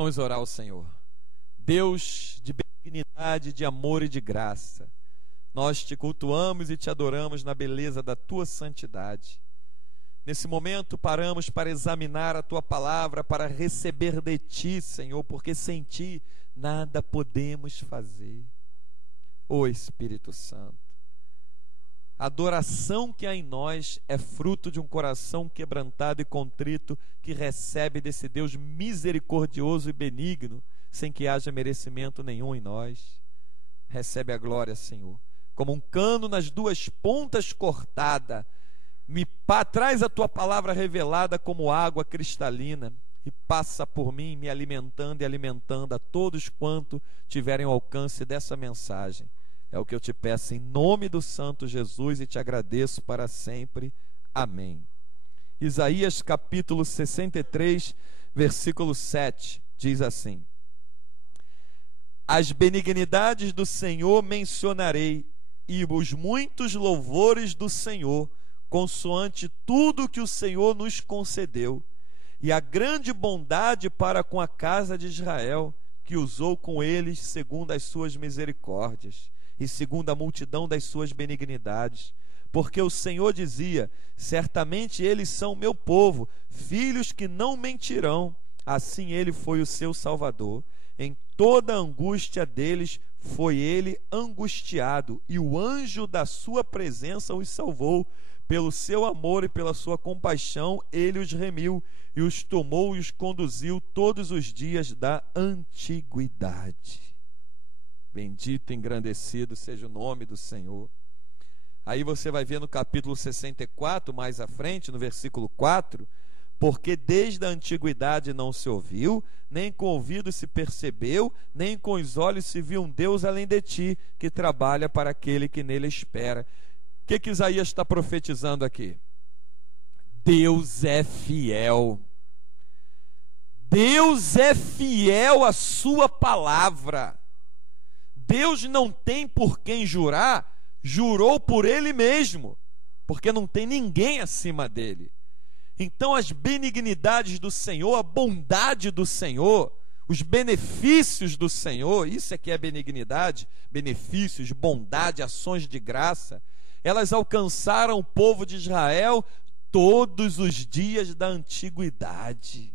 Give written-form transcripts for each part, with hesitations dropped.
Vamos orar ao Senhor. Deus de benignidade, de amor e de graça, nós te cultuamos e te adoramos na beleza da tua santidade. Nesse momento paramos para examinar a tua palavra, para receber de ti, Senhor, porque sem ti nada podemos fazer. Ó Espírito Santo, a adoração que há em nós é fruto de um coração quebrantado e contrito que recebe desse Deus misericordioso e benigno, sem que haja merecimento nenhum em nós. Recebe a glória, Senhor. Como um cano nas duas pontas cortada, traz a tua palavra revelada como água cristalina e passa por mim, me alimentando e alimentando a todos quanto tiverem o alcance dessa mensagem. É o que eu te peço em nome do Santo Jesus e te agradeço para sempre. Amém. Isaías capítulo 63, versículo 7, diz assim: As benignidades do Senhor mencionarei, e os muitos louvores do Senhor, consoante tudo que o Senhor nos concedeu, e a grande bondade para com a casa de Israel, que usou com eles segundo as suas misericórdias, e segundo a multidão das suas benignidades. Porque o Senhor dizia: certamente eles são meu povo, filhos que não mentirão. Assim ele foi o seu Salvador. Em toda a angústia deles foi ele angustiado, e o anjo da sua presença os salvou. Pelo seu amor e pela sua compaixão ele os remiu, e os tomou e os conduziu todos os dias da antiguidade. Bendito e engrandecido seja o nome do Senhor. Aí você vai ver no capítulo 64, mais à frente, no versículo 4, porque desde a antiguidade não se ouviu, nem com o ouvido se percebeu, nem com os olhos se viu um Deus além de ti, que trabalha para aquele que nele espera. O que Isaías está profetizando aqui? Deus é fiel. Deus é fiel à sua palavra. Deus não tem por quem jurar, jurou por ele mesmo, porque não tem ninguém acima dele. Então as benignidades do Senhor, a bondade do Senhor, os benefícios do Senhor, isso é que é benignidade, benefícios, bondade, ações de graça, elas alcançaram o povo de Israel todos os dias da antiguidade.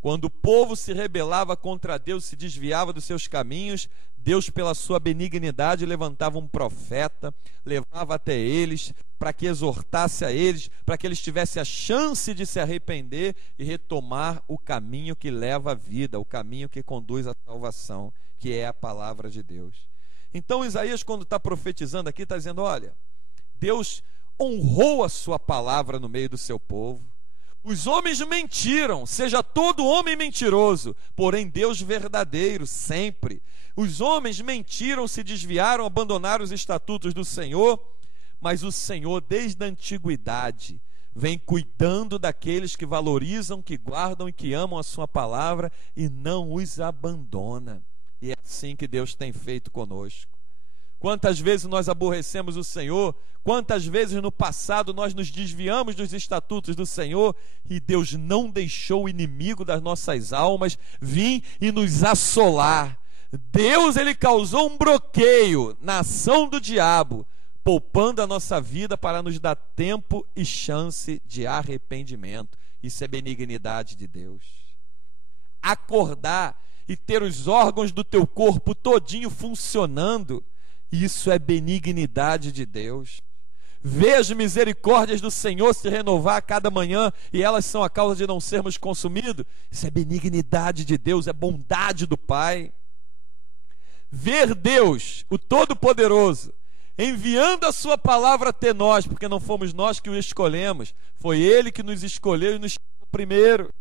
Quando o povo se rebelava contra Deus, se desviava dos seus caminhos, Deus, pela sua benignidade, levantava um profeta, levava até eles, para que exortasse a eles, para que eles tivessem a chance de se arrepender e retomar o caminho que leva à vida, o caminho que conduz à salvação, que é a palavra de Deus. Então Isaías, quando está profetizando aqui, está dizendo: olha, Deus honrou a sua palavra no meio do seu povo. Os homens mentiram, seja todo homem mentiroso, porém Deus verdadeiro, sempre. Os homens mentiram, se desviaram, abandonaram os estatutos do Senhor, mas o Senhor, desde a antiguidade, vem cuidando daqueles que valorizam, que guardam e que amam a sua palavra e não os abandona. E é assim que Deus tem feito conosco. Quantas vezes nós aborrecemos o Senhor, quantas vezes no passado nós nos desviamos dos estatutos do Senhor e Deus não deixou o inimigo das nossas almas vir e nos assolar. Deus, ele causou um bloqueio na ação do diabo, poupando a nossa vida para nos dar tempo e chance de arrependimento. Isso é benignidade de Deus. Acordar e ter os órgãos do teu corpo todinho funcionando, isso é benignidade de Deus. Ver as misericórdias do Senhor se renovar a cada manhã e elas são a causa de não sermos consumidos, isso é benignidade de Deus, é bondade do Pai. Ver Deus, o Todo-Poderoso, enviando a sua palavra até nós, porque não fomos nós que o escolhemos, foi Ele que nos escolheu e nos chamou primeiro.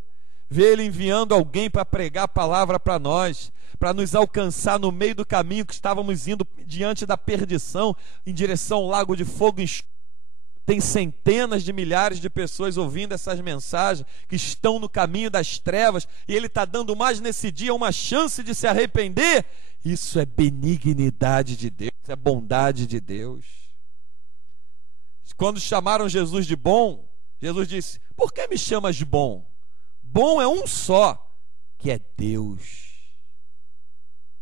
Ver Ele enviando alguém para pregar a palavra para nós, para nos alcançar no meio do caminho que estávamos indo diante da perdição, em direção ao lago de fogo escuro. Tem centenas de milhares de pessoas ouvindo essas mensagens, que estão no caminho das trevas, e Ele está dando mais nesse dia uma chance de se arrepender. Isso é benignidade de Deus, é bondade de Deus. Quando chamaram Jesus de bom, Jesus disse: por que me chamas de bom? Bom é um só, que é Deus.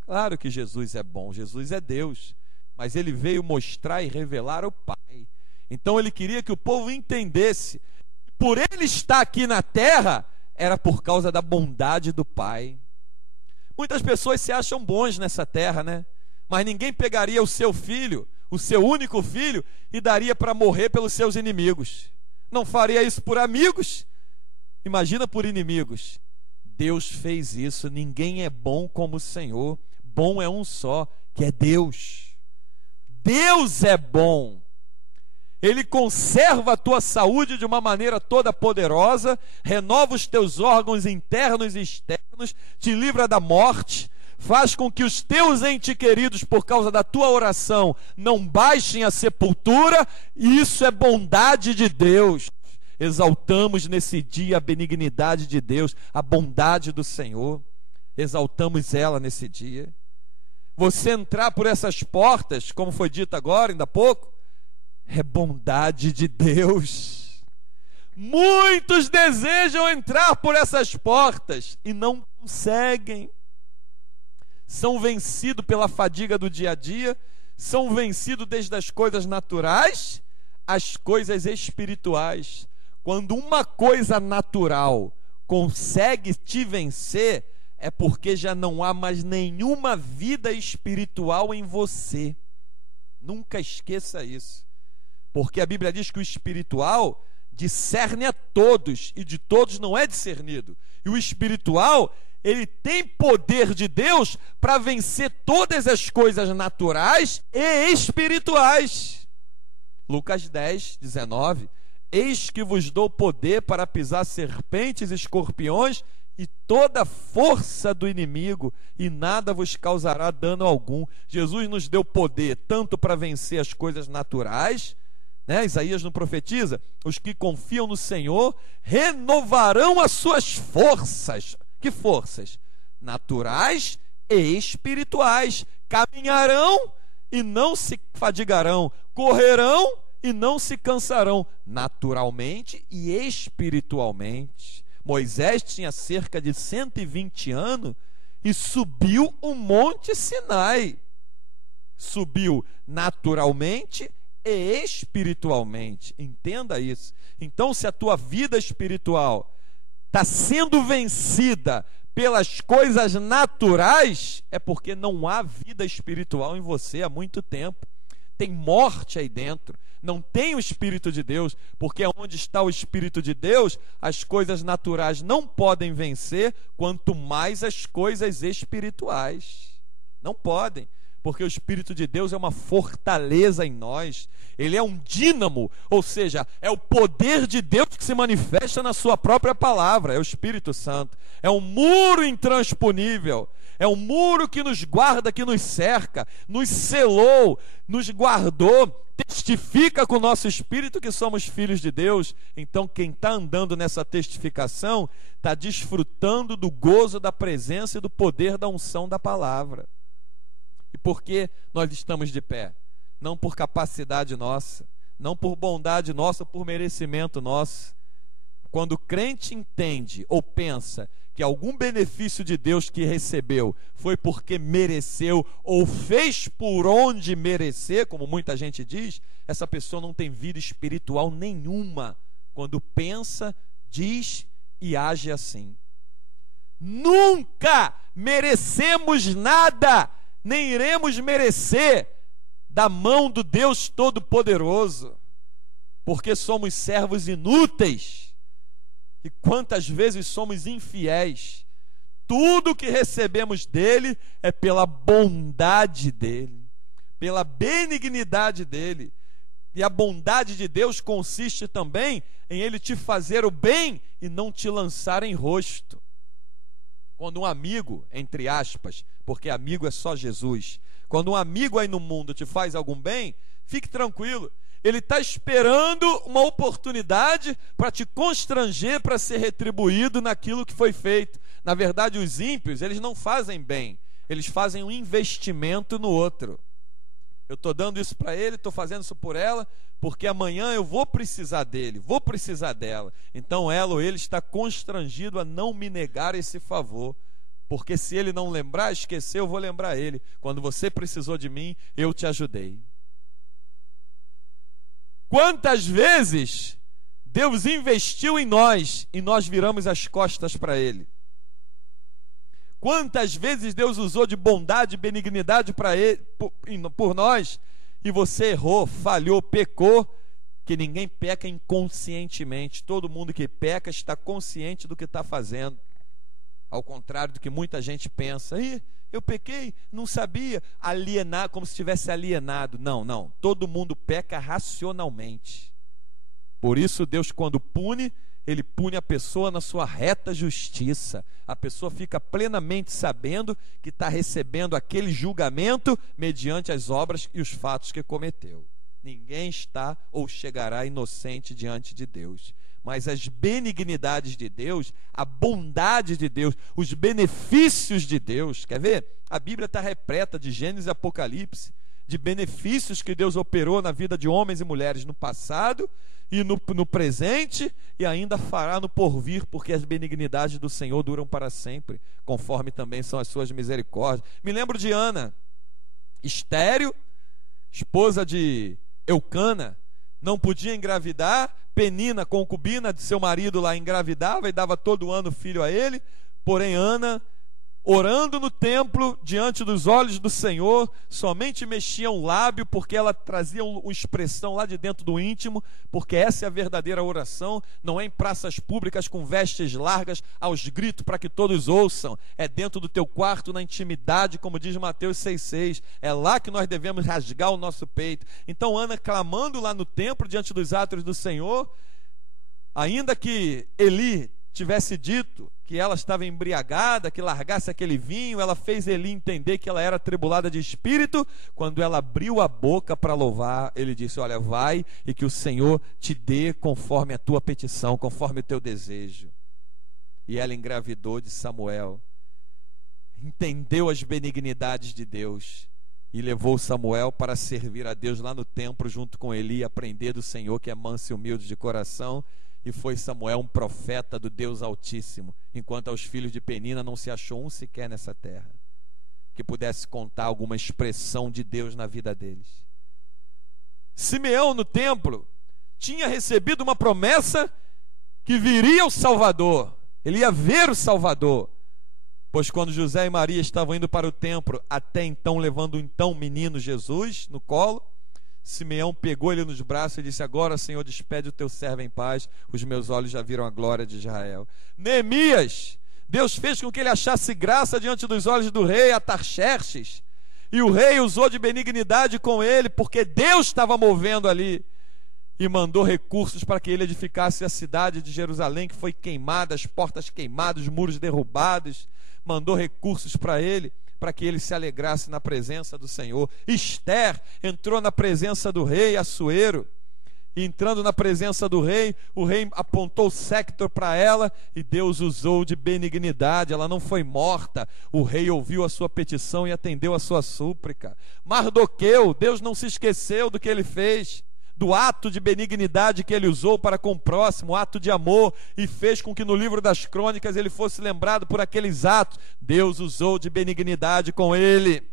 Claro que Jesus é bom, Jesus é Deus, mas ele veio mostrar e revelar o Pai. Então ele queria que o povo entendesse que por ele estar aqui na terra, era por causa da bondade do Pai. Muitas pessoas se acham bons nessa terra, né? Mas ninguém pegaria o seu filho, o seu único filho, e daria para morrer pelos seus inimigos. Não faria isso por amigos, imagina por inimigos. Deus fez isso. Ninguém é bom como o Senhor. Bom é um só, que é Deus. Deus é bom. Ele conserva a tua saúde de uma maneira toda poderosa, renova os teus órgãos internos e externos, te livra da morte, faz com que os teus entes queridos, por causa da tua oração, não baixem a sepultura, e isso é bondade de Deus. Exaltamos nesse dia a benignidade de Deus, a bondade do Senhor, exaltamos ela nesse dia. Você entrar por essas portas, como foi dito agora, ainda há pouco, é bondade de Deus. Muitos desejam entrar por essas portas e não conseguem. São vencidos pela fadiga do dia a dia, são vencidos desde as coisas naturais às coisas espirituais. Quando uma coisa natural consegue te vencer, é porque já não há mais nenhuma vida espiritual em você. Nunca esqueça isso. Porque a Bíblia diz que o espiritual discerne a todos, e de todos não é discernido. E o espiritual, ele tem poder de Deus para vencer todas as coisas naturais e espirituais. Lucas 10, 19. Eis que vos dou poder para pisar serpentes e escorpiões e toda a força do inimigo, e nada vos causará dano algum. Jesus nos deu poder tanto para vencer as coisas naturais, né? Isaías não profetiza? Os que confiam no Senhor renovarão as suas forças. Que forças? Naturais e espirituais. Caminharão e não se fadigarão, correrão e não se cansarão, naturalmente e espiritualmente. Moisés tinha cerca de 120 anos e subiu o Monte Sinai. Subiu naturalmente e espiritualmente. Entenda isso. Então, se a tua vida espiritual está sendo vencida pelas coisas naturais, é porque não há vida espiritual em você há muito tempo. Tem morte aí dentro. Não tem o Espírito de Deus, porque onde está o Espírito de Deus, as coisas naturais não podem vencer, quanto mais as coisas espirituais. Não podem, porque o Espírito de Deus é uma fortaleza em nós. Ele é um dínamo, ou seja, é o poder de Deus que se manifesta na sua própria palavra, é o Espírito Santo. É um muro intransponível, é um muro que nos guarda, que nos cerca, nos selou, nos guardou, testifica com o nosso espírito que somos filhos de Deus. Então quem está andando nessa testificação está desfrutando do gozo da presença e do poder da unção da palavra. E por que nós estamos de pé? Não por capacidade nossa, não por bondade nossa, por merecimento nosso. Quando o crente entende ou pensa que algum benefício de Deus que recebeu foi porque mereceu ou fez por onde merecer, como muita gente diz, essa pessoa não tem vida espiritual nenhuma quando pensa, diz e age assim. Nunca merecemos nada, nem iremos merecer da mão do Deus Todo-Poderoso, porque somos servos inúteis. E quantas vezes somos infiéis. Tudo que recebemos dele é pela bondade dele, pela benignidade dele. E a bondade de Deus consiste também em ele te fazer o bem e não te lançar em rosto. Quando um amigo, entre aspas, porque amigo é só Jesus, quando um amigo aí no mundo te faz algum bem, fique tranquilo. Ele está esperando uma oportunidade para te constranger, para ser retribuído naquilo que foi feito. Na verdade, os ímpios, eles não fazem bem, eles fazem um investimento no outro. Eu estou dando isso para ele, estou fazendo isso por ela, porque amanhã eu vou precisar dele, vou precisar dela. Então ela ou ele está constrangido a não me negar esse favor. porque se ele não lembrar, esquecer, eu vou lembrar ele. Quando você precisou de mim, eu te ajudei. Quantas vezes Deus investiu em nós e nós viramos as costas para ele? Quantas vezes Deus usou de bondade e benignidade para ele, por nós, e você errou, falhou, pecou, que ninguém peca inconscientemente. Todo mundo que peca está consciente do que está fazendo. Ao contrário do que muita gente pensa. Eu pequei, não sabia, alienar, como se estivesse alienado. Não, todo mundo peca racionalmente. Por isso Deus, quando pune, ele pune a pessoa na sua reta justiça. A pessoa fica plenamente sabendo que está recebendo aquele julgamento mediante as obras e os fatos que cometeu. Ninguém está ou chegará inocente diante de Deus. Mas as benignidades de Deus, a bondade de Deus, os benefícios de Deus, quer ver? A Bíblia está repleta de Gênesis e Apocalipse, de benefícios que Deus operou na vida de homens e mulheres no passado e no presente, e ainda fará no porvir, porque as benignidades do Senhor duram para sempre, conforme também são as suas misericórdias. Me lembro de Ana, estéril, esposa de Eucana, não podia engravidar. Penina, concubina de seu marido lá, engravidava e dava todo ano filho a ele. Porém Ana, orando no templo, diante dos olhos do Senhor, somente mexia um lábio, porque ela trazia uma expressão lá de dentro do íntimo, porque essa é a verdadeira oração. Não é em praças públicas com vestes largas aos gritos para que todos ouçam. É dentro do teu quarto, na intimidade, como diz Mateus 6,6. É lá que nós devemos rasgar o nosso peito. Então Ana, clamando lá no templo, diante dos átrios do Senhor, ainda que Eli tivesse dito que ela estava embriagada, que largasse aquele vinho, ela fez Eli entender que ela era atribulada de espírito. Quando ela abriu a boca para louvar, ele disse: olha, vai e que o Senhor te dê conforme a tua petição, conforme o teu desejo. E ela engravidou de Samuel, entendeu as benignidades de Deus e levou Samuel para servir a Deus lá no templo junto com Eli, aprender do Senhor, que é manso e humilde de coração. E foi Samuel um profeta do Deus Altíssimo, enquanto aos filhos de Penina não se achou um sequer nessa terra que pudesse contar alguma expressão de Deus na vida deles. Simeão, no templo, tinha recebido uma promessa que viria o Salvador, ele ia ver o Salvador, pois quando José e Maria estavam indo para o templo, até então levando o então menino Jesus no colo, Simeão pegou ele nos braços e disse: agora, Senhor, despede o teu servo em paz, os meus olhos já viram a glória de Israel. Neemias, Deus fez com que ele achasse graça diante dos olhos do rei Artaxerxes, e o rei usou de benignidade com ele, porque Deus estava movendo ali, e mandou recursos para que ele edificasse a cidade de Jerusalém, que foi queimada, as portas queimadas, os muros derrubados. Mandou recursos para ele, para que ele se alegrasse na presença do Senhor. Esther entrou na presença do rei Assuero, e entrando na presença do rei, o rei apontou o sceptro para ela, e Deus usou de benignidade, ela não foi morta. O rei ouviu a sua petição e atendeu a sua súplica. Mardoqueu, Deus não se esqueceu do que ele fez, do ato de benignidade que ele usou para com o próximo, ato de amor, e fez com que no livro das crônicas ele fosse lembrado por aqueles atos. Deus usou de benignidade com ele.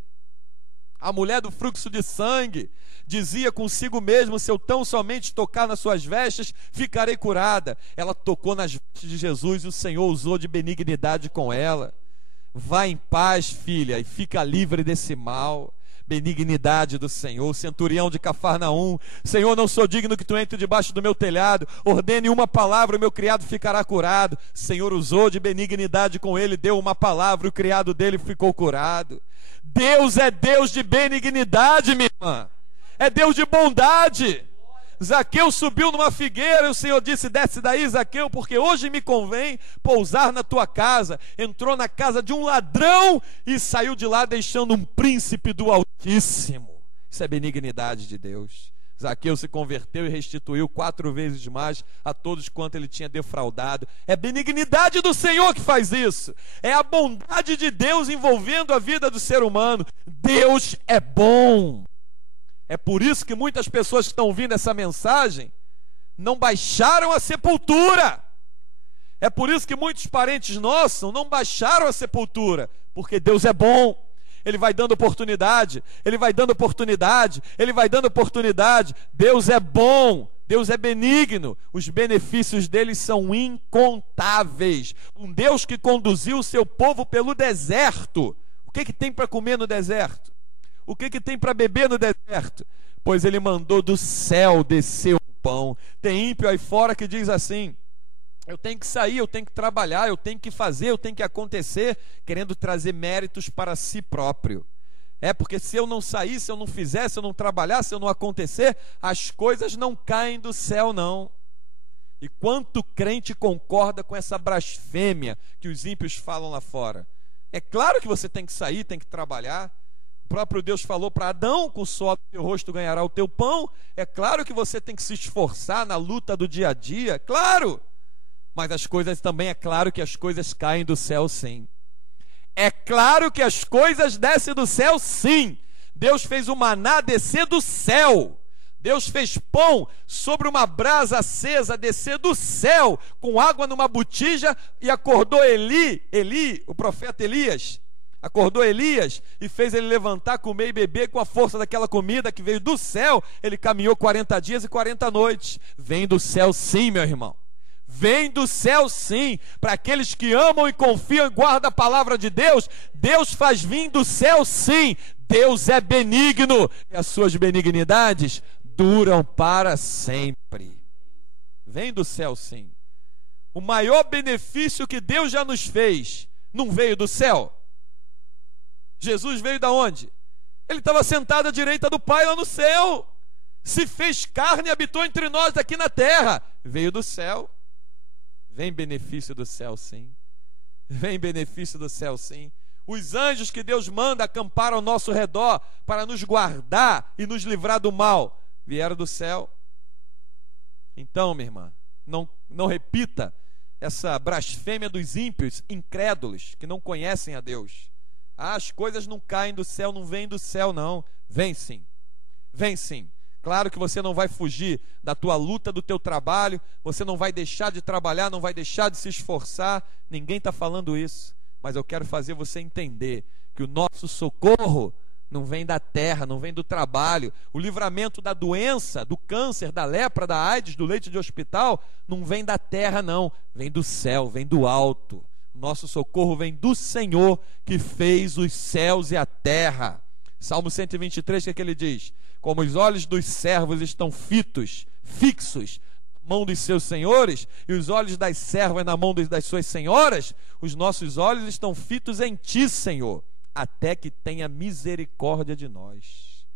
A mulher do fluxo de sangue dizia consigo mesmo: se eu tão somente tocar nas suas vestes, ficarei curada. Ela tocou nas vestes de Jesus e o Senhor usou de benignidade com ela. Vá em paz, filha, e fica livre desse mal. Benignidade do Senhor. Centurião de Cafarnaum: Senhor, não sou digno que tu entre debaixo do meu telhado, ordene uma palavra, o meu criado ficará curado. Senhor usou de benignidade com ele, deu uma palavra, o criado dele ficou curado. Deus é Deus de benignidade, minha irmã, é Deus de bondade. Zaqueu subiu numa figueira e o Senhor disse: desce daí, Zaqueu, porque hoje me convém pousar na tua casa. Entrou na casa de um ladrão e saiu de lá deixando um príncipe do Altíssimo. Isso é benignidade de Deus. Zaqueu se converteu e restituiu 4 vezes mais a todos quanto ele tinha defraudado. É benignidade do Senhor que faz isso. É a bondade de Deus envolvendo a vida do ser humano. Deus é bom. É por isso que muitas pessoas que estão ouvindo essa mensagem não baixaram a sepultura. É por isso que muitos parentes nossos não baixaram a sepultura, porque Deus é bom. Ele vai dando oportunidade, Ele vai dando oportunidade, Ele vai dando oportunidade. Deus é bom, Deus é benigno, os benefícios dele são incontáveis. Um Deus que conduziu o seu povo pelo deserto. O que tem para comer no deserto? O que tem para beber no deserto? Pois Ele mandou do céu descer um pão. Tem ímpio aí fora que diz assim: eu tenho que sair, eu tenho que trabalhar, eu tenho que fazer, eu tenho que acontecer, querendo trazer méritos para si próprio. Porque se eu não sair, se eu não fizer, se eu não trabalhar, se eu não acontecer, as coisas não caem do céu, não. E quanto crente concorda com essa blasfêmia que os ímpios falam lá fora? É claro que você tem que sair, tem que trabalhar. O próprio Deus falou para Adão: com o suor do teu rosto ganhará o teu pão. É claro que você tem que se esforçar na luta do dia a dia, claro. Mas as coisas também, é claro que as coisas caem do céu, sim. É claro que as coisas descem do céu, sim. Deus fez o maná descer do céu. Deus fez pão sobre uma brasa acesa descer do céu, com água numa botija, e acordou Eli, o profeta Elias. Acordou Elias e fez ele levantar, comer e beber com a força daquela comida que veio do céu. Ele caminhou 40 dias e 40 noites. Vem do céu, sim, meu irmão. Vem do céu, sim. Para aqueles que amam e confiam e guardam a palavra de Deus, Deus faz vir do céu, sim. Deus é benigno e as suas benignidades duram para sempre. Vem do céu, sim. O maior benefício que Deus já nos fez não veio do céu. Jesus veio da onde? Ele estava sentado à direita do Pai lá no céu. Se fez carne e habitou entre nós aqui na terra. Veio do céu. Vem benefício do céu, sim. Vem benefício do céu, sim. Os anjos que Deus manda acampar ao nosso redor para nos guardar e nos livrar do mal, vieram do céu. Então, minha irmã, não repita essa blasfêmia dos ímpios, incrédulos, que não conhecem a Deus. As coisas não caem do céu, não vêm do céu, não. Vem sim. Vem sim. Claro que você não vai fugir da tua luta, do teu trabalho, você não vai deixar de trabalhar, não vai deixar de se esforçar, ninguém está falando isso, mas eu quero fazer você entender que o nosso socorro não vem da terra, não vem do trabalho, o livramento da doença, do câncer, da lepra, da AIDS, do leite de hospital, não vem da terra não, vem do céu, vem do alto. O nosso socorro vem do Senhor que fez os céus e a terra. Salmo 123, o que ele diz? Como os olhos dos servos estão fixos na mão dos seus senhores, e os olhos das servas na mão das suas senhoras, os nossos olhos estão fitos em ti, Senhor, até que tenha misericórdia de nós.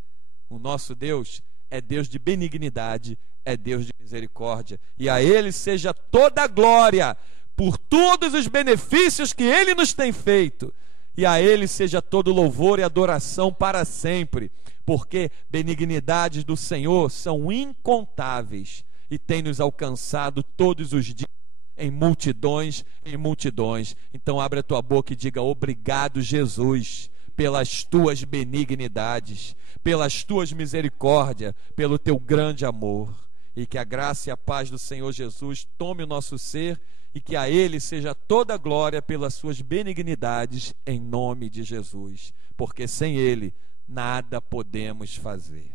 O nosso Deus é Deus de benignidade, é Deus de misericórdia, e a Ele seja toda a glória por todos os benefícios que Ele nos tem feito, e a Ele seja todo louvor e adoração para sempre, porque benignidades do Senhor são incontáveis e tem nos alcançado todos os dias em multidões, em multidões. Então abre a tua boca e diga: obrigado, Jesus, pelas tuas benignidades, pelas tuas misericórdias, pelo teu grande amor, e que a graça e a paz do Senhor Jesus tome o nosso ser, e que a Ele seja toda a glória pelas suas benignidades, em nome de Jesus, porque sem Ele nada podemos fazer.